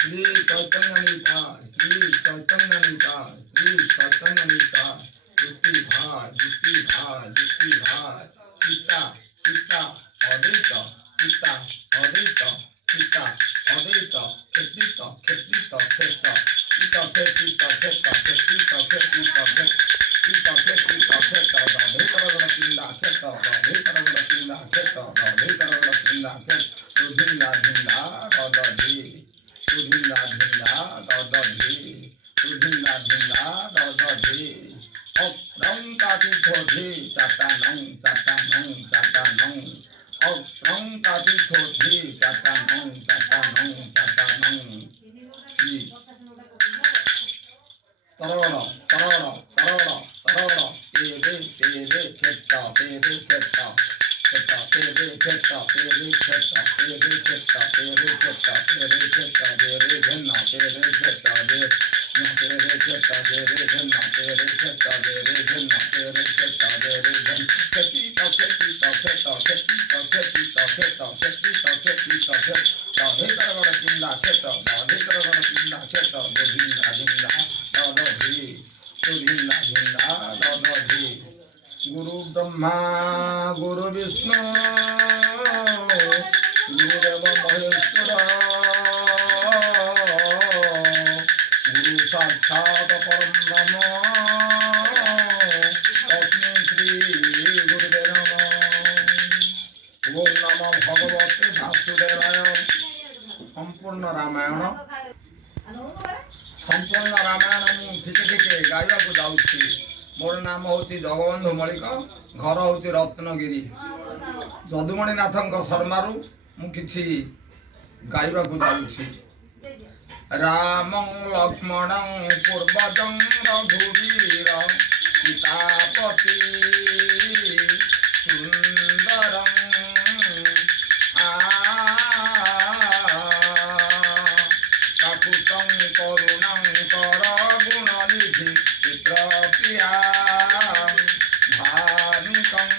श्री चैतन्य निताय श्री चैतन्य निताय श्री चैतन्य निताय जुक्ति भाई सीता सीता अद्वैत सीता अद्वैत सीता अद्वैत क्षेत्रित क्षेत्रित क्षेत्र क्षेत्रित क्षेत्र क्षेत्रित क्षेत्रित क्षेत्र क्षेत्रित क्षेत्र राधेकरगण पिंडा क्षेत्र राधेकरगण पिंडा क्षेत्र राधेकरगण पिंडा क्षेत्र सुधिंदा धिंदा ददधि सुधिंदा धिंदा ददधि सुधिंदा धिंदा ददधि अप्रं कातिथोधि चातानं चातानं चातानं अप्रं कातिथोधि चातानं चातानं चातानं श्री तरण तरण तरण तरण तेरे तेरे खेता तेरे खेता खेता तेरे खेता तेरे खेता तेरे खेता तेरे खेता तेरे खेता तेरे घना तेरे खेता तेरे खेता तेरे घना तेरे खेता तेरे घना तेरे खेता तेरे घन खेती का खेती का खेता खेती का खेती का खेता खेती का खेती का खेता राधे करगण पिंडा खेता राधे करगण पिंडा खेता गोविंदा भिंदा दादधी गोविंदा भिंदा दादधी गुरु ब्रह्मा गुरु विष्णु गुरुदेव महेश्वर गुरु साक्षात परम ब्रह्म तस्मै श्री गुरुदेव नमः। ओम नमो भगवते वासुदेवाय। संपूर्ण रामायण मुझे टिके गाइबा को जाऊँगी। मोर नाम हूँ जगबंधु मलिक, घर हूँ रत्नगिरी। जदुमणिनाथ शर्मारू मुझे गाइबा को जाऊँगी। राम लक्ष्मण पूर्वज रघुवीर सीतापति सुंदर काकुतं करुणं कर गुणनिधि चित्रप्रिया भानुकं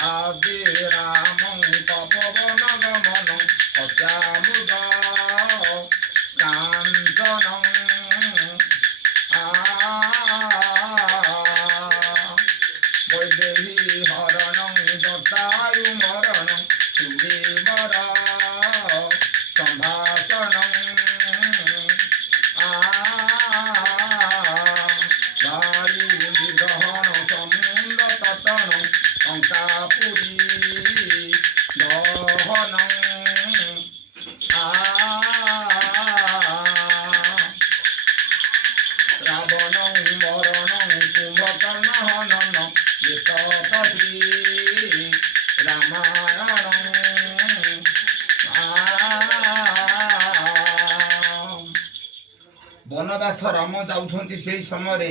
आदि रामं तपोवन गमनं हत्यामृग काञ्चनं वैदेही हरणं जटायुमरणं सुग्रीवर सम्भाषणं वायुविग्रहण समुद्र तटनं लङ्कापुरी दहनं रावणं मरणं कुम्भकर्ण हननं श्री रामायणं वनवास राम जाउछंती सेही समय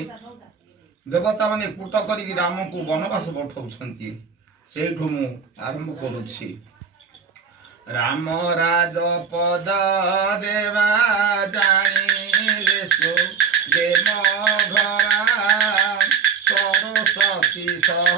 देवता माने कूट करी राम को वनवास पठाउछंती। सेठु मु आरंभ करुछि। राम राज पद देवा जानी सो देम घरा सरस्वती सह